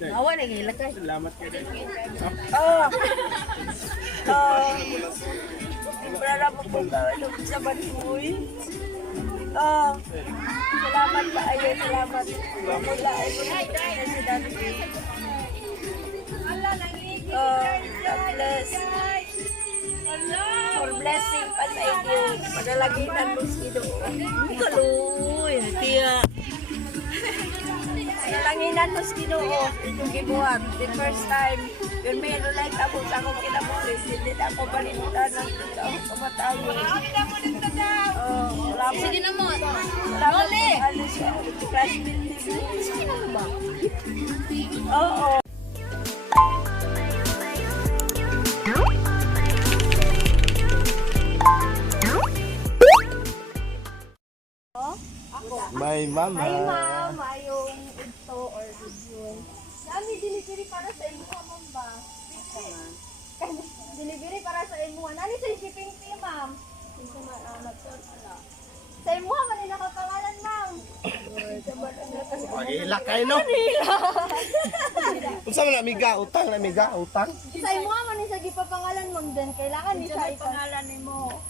Awa na ilagay. Salamat kayo. Para po po sa Bansuy. Salamat pa ayo, salamat. Mula ay President. God bless. For blessing pa sa inyo. Padalagitan mo si Doon. Kaluy. Kaya. Nalanginan mo si Doon. Itong gibuhat. The first time. Yun may like ako sa akong kinabulis. Hindi na ako balimutan ng sa akong kamatayon. Salamat. Sige na mo. Salamat. Alis siya. Classmate TV. Sige na ba? Oo. My mama. Ay ma'am, ayong ito or video. Kami delivery para sa imo ma'am ba? Delivery para sa imo. Nani sa shipping fee ma'am? Sa imo man ni nakapangalan ma'am. Ilakay no. Unsa man amiga utang, amiga utang. Sa imo man ni sa gipapangalan ma'am den kailangan ni sa pangalan nimo.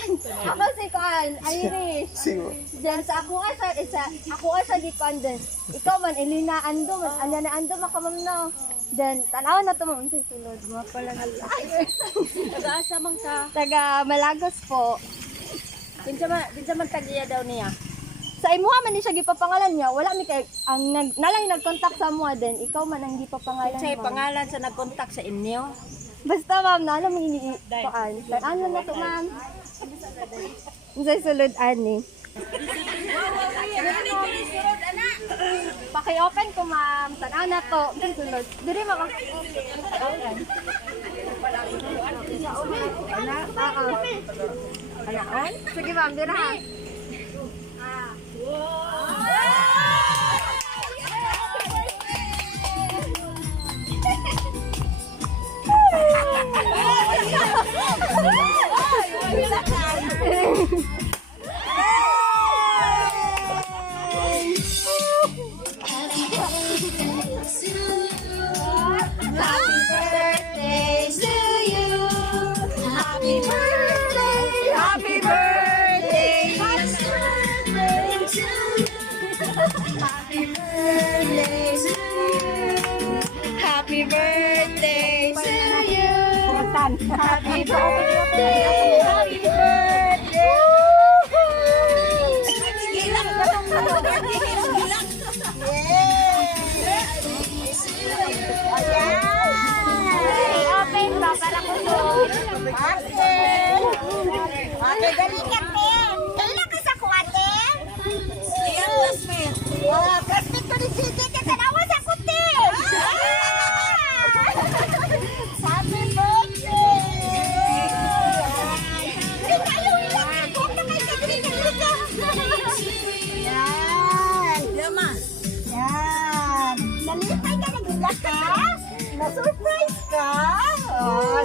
Ako si Kan, Irish. Singo. Diyan sa ako ay sa dependent. Ikaw man Elina Ando man anya na Ando makamam no. Then tanaw na to ma'am sa sulod. Mga pala taga-asa man ka? Taga Malagos po. Kinsa man tagiya daw niya. Sa imuha man ni siya gipapangalan niya, wala mi kay ang nalang nag-contact sa mo din. Ikaw man ang gipapangalan mo. Sa pangalan sa nag-contact sa inyo. Basta ma'am, na alam mo iniipaan. Ano na to ma'am? Sa sulod ani. Paki-open ko ma'am. Tanaw na to. Sa sulod. Diri maka. Anaan? Sige ma'am, dira ha. Happy birthday to you. Happy birthday. Happy birthday. Open ba para ko to? Ate, dali ka te. Kailan ka sa kuwate? Iyang classmate. Classmate ko ni Gigi. Katanawa sa kuti. Happy birthday! Tayo ilang! Huwag na kayo yan! Lama! Yan! Nalipay ka nagula ka? Na-surprise ka?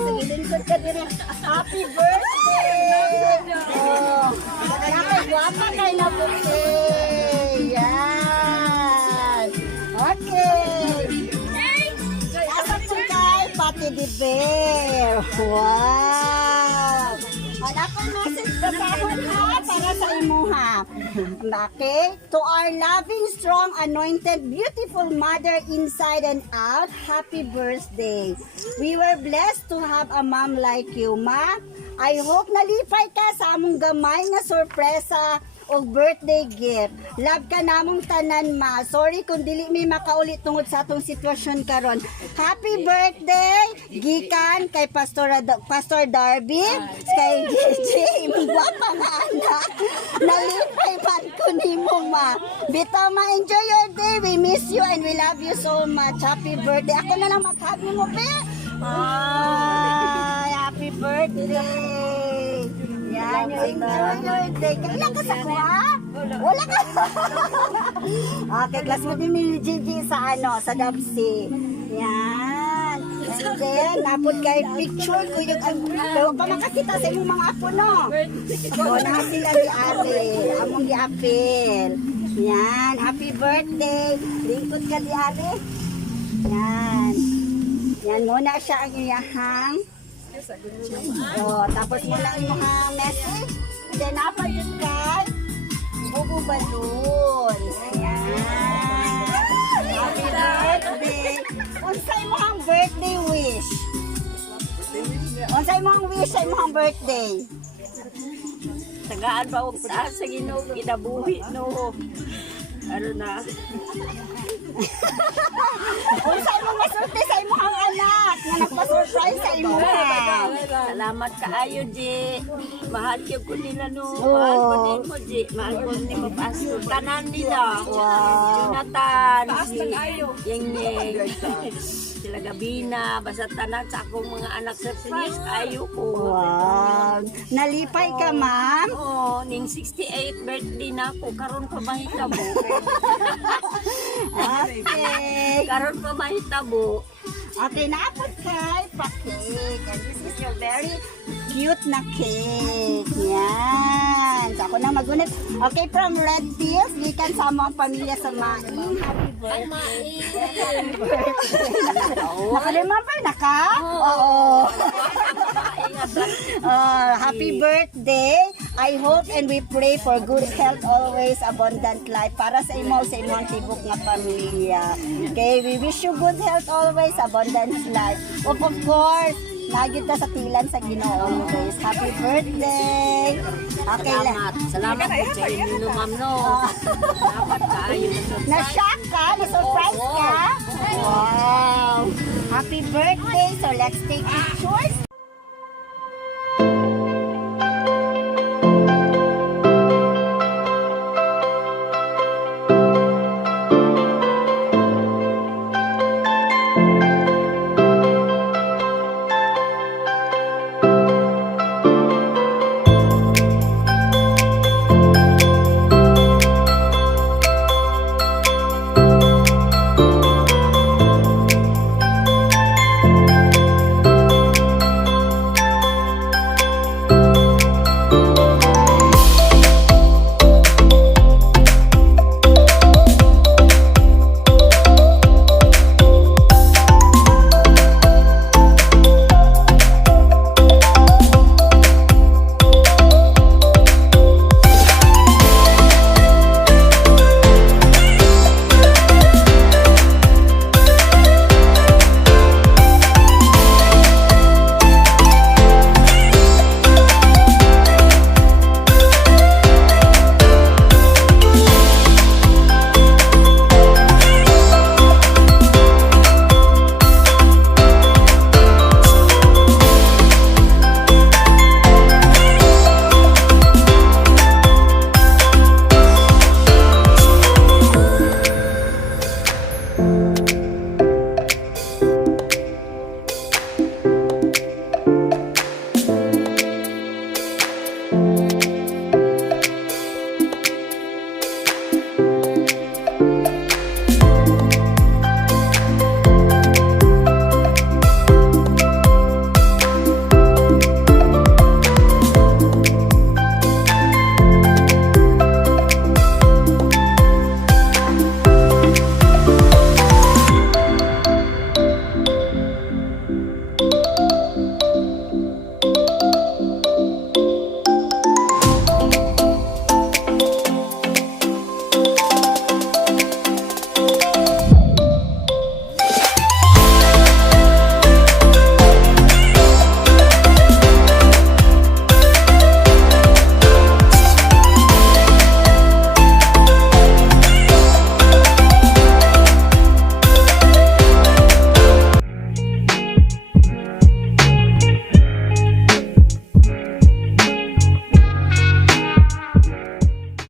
Sige, lingkod ka din. Happy birthday! Nakagwapa kayo na birthday! Yan! Okay! Pati di bear. Wow! At akong message sa kahon ha para sa imuha. Okay? To our loving, strong, anointed, beautiful mother inside and out, happy birthday. We were blessed to have a mom like you, ma. I hope nalipay ka sa among gamay nga sorpresa o birthday gift. Love ka namong tanan, ma. Sorry kung dili may makaulit tungod sa atong sitwasyon karon. Happy birthday gikan kay Pastor Darby, kay Gigi, gwapa nga anak. Nalipay man ko nimo, ma. Bitaw ma, enjoy your day. We miss you and we love you so much. Happy birthday. Ako na lang mag-hug mo, be. Ay, happy birthday. Yan, you enjoy your day. Kailan ka sa kuha? Wala ka. Okay, classmate ni Gigi sa sa Dapsi. Yan. And then, napod kay picture ko yung pa makakita sa imong mga apo, no? O, na sila di apel. Among di apel. Yan, happy birthday. Lingkod ka di ari. Yan. Yan muna siya ang iyahang. Tapos muna ang iyahang message. And then after yun kay Bubu Balloons. Ayan. Happy birthday. Unsay mo ang birthday wish? Unsay mo ang wish sa imong birthday? Tagaan pa og taas sa Ginoo kinabuhi no. Ano na? Unsay mo masulti sa imong anak nga nagpa-surprise sa imo. Salamat kaayo, Ji. Mahal ko ko nila no. Oo. Mahal ko din mo, Ji. Mahal ko din mo pastor. Tanan nila. Wow. Jonathan, si Yeng Yeng. Sila Gabina, basta tanan sa akong mga anak surprise kayo ko. Wow. Nalipay ka, ma'am? Oh, ning 68th birthday na ako. Karon pa mahitabo. Okay. Karon pa mahitabo. Okay, naapot kay pa-cake. And this is your very cute na cake. Yan. So, ako na magunit. Okay, from Red Hills, gikan sa mga pamilya sa Maing. Happy birthday. Happy birthday. Nakalima pa, naka? Oo. Happy birthday. I hope and we pray for good health always, abundant life para sa imo sa imong tibok nga pamilya. Okay, we wish you good health always, abundant life. Of course, nagyud ta sa tilan sa Ginoo guys. Happy birthday. Okay Salamat. Salamat po sa inyo, ma'am, no. Salamat kaayo. Na-shock ka? Na-surprise ka? Wow! Happy birthday! So let's take pictures.